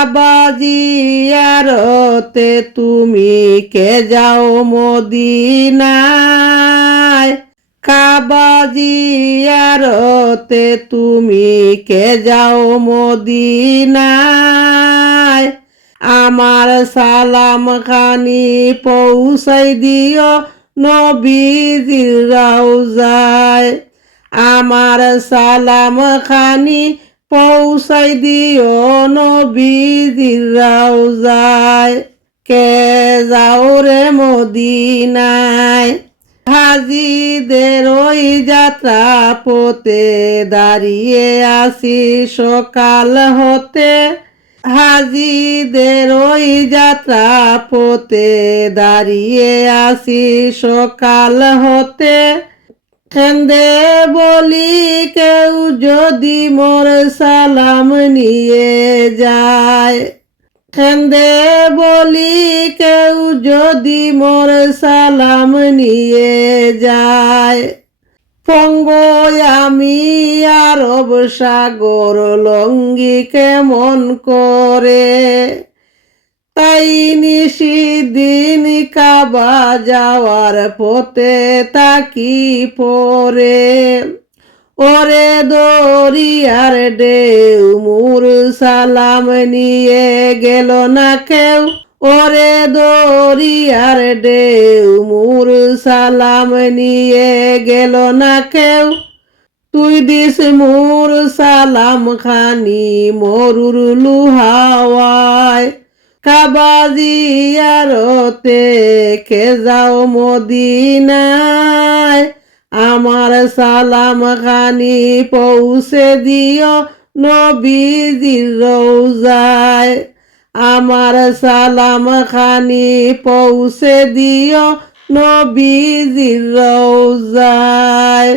কাবা জিয়ারতে তুমি কে যাও মদিনায়, কাবা জিয়ারতে তুমি কে যাও মদিনায়। আমার সালাম খানি পৌঁছাই দিও নবীজির রওজায়, আমার সালাম খানি পৌঁছাই দিও নবীজির রওজায়। কে যাও রে মদিনায়, হাজিদের ওই যাত্রা পথে দাঁড়িয়ে আছি সকাল হতে, হাজিদের ওই যাত্রা পথে দাঁড়িয়ে আছি সকাল হতে। কেন্দে বলি কেউ যদি মোর সালাম নিয়ে যায়, কেন্দে বলি কেউ যদি মোর সালাম নিয়ে যায়। পঙ্গয় আমি আরব সাগর লঙ্ঘি কেমন করে, তাই নিশিদিন কাবা যাওয়ার পথে তাকি পরে। ওরে দরিয়ার ঢেউ মোর সালাম নিয়ে গেল না কেউ, ওরে দরিয়ার ঢেউ মোর সালাম নিয়ে গেল না কেউ। তুই দিস মোর সালাম খানি মরুর লুহাওয়ায়, কাবা জিয়ারতে কে যাও মদিনায়। আমার সালাম খানি পৌঁছে দিও নবীজির রওজায়, আমার সালাম খানি পৌঁছে দিও নবীজির রওজায়।